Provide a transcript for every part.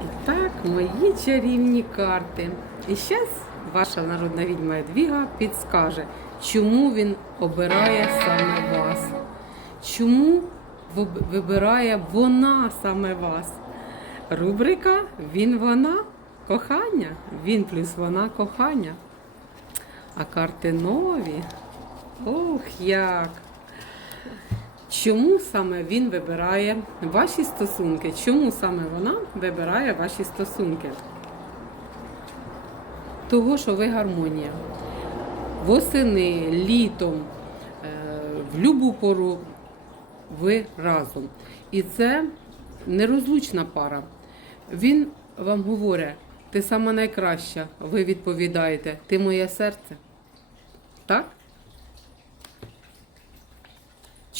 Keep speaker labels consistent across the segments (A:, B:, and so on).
A: І так, мої чарівні карти. І зараз ваша народна відьма Едвіга підскаже, чому він обирає саме вас. Чому вибирає вона саме вас? Рубрика Він вона кохання. Він плюс вона кохання. А карти нові. Ох, як! Чому саме він вибирає ваші стосунки? Чому саме вона вибирає ваші стосунки? Того, що ви гармонія. Восени, літом, е, в любу пору ви разом. І це нерозлучна пара. Він вам говорить, ти сама найкраща. Ви відповідаєте, ти моє серце. Так?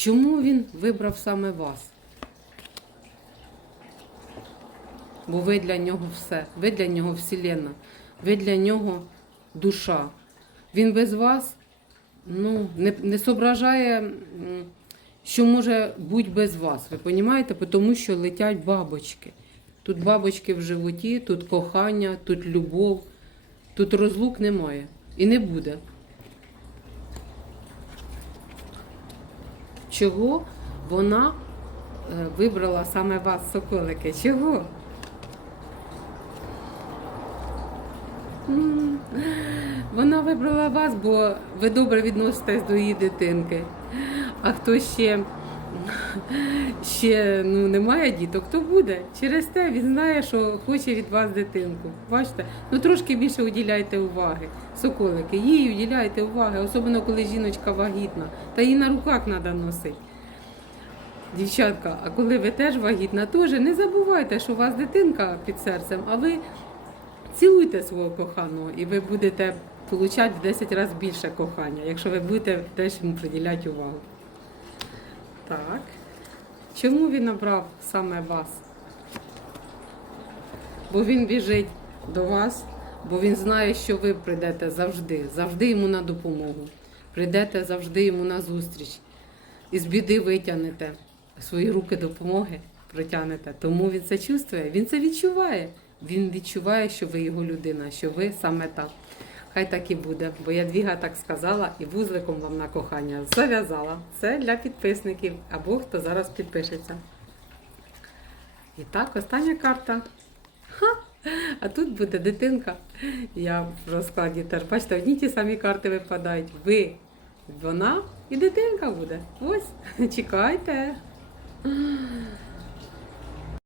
A: Чому він вибрав саме вас? Бо ви для нього все. Ви для нього вселенна. Ви для нього душа. Він без вас ну, не, не зображає, що може бути без вас. Ви розумієте? Тому що летять бабочки. Тут бабочки в животі, тут кохання, тут любов, тут розлук немає. І не буде. Чого вона е, вибрала саме вас, соколики? Чого? Вона вибрала вас, бо ви добре відноситесь до її дитинки. А хто ще, ще ну, не має діток, то буде. Через те він знає, що хоче від вас дитинку. Бачите? Ну трошки більше уділяйте уваги. Соколики, їй уділяйте уваги, особливо коли жіночка вагітна. Та її на руках треба носити. Дівчатка, а коли ви теж вагітна, теж не забувайте, що у вас дитинка під серцем, а ви цілуйте свого коханого, і ви будете отримати в 10 разів більше кохання, якщо ви будете теж йому приділяти увагу. Так. Чому він обрав саме вас? Бо він біжить до вас, бо він знає, що ви прийдете завжди, завжди йому на допомогу. Прийдете завжди йому на зустріч. Із біди витягнете свої руки допомоги, протягнете. Тому він це чувствує, він це відчуває. Він відчуває, що ви його людина, що ви саме та. Хай так і буде, бо Ядвіга так сказала і вузликом вам на кохання зав'язала. Це для підписників або хто зараз підпишеться. І так, остання карта. Ха! А тут буде дитинка. Я в розкладі теж, бачите, одні ті самі карти випадають. Ви, вона і дитинка буде. Ось, чекайте.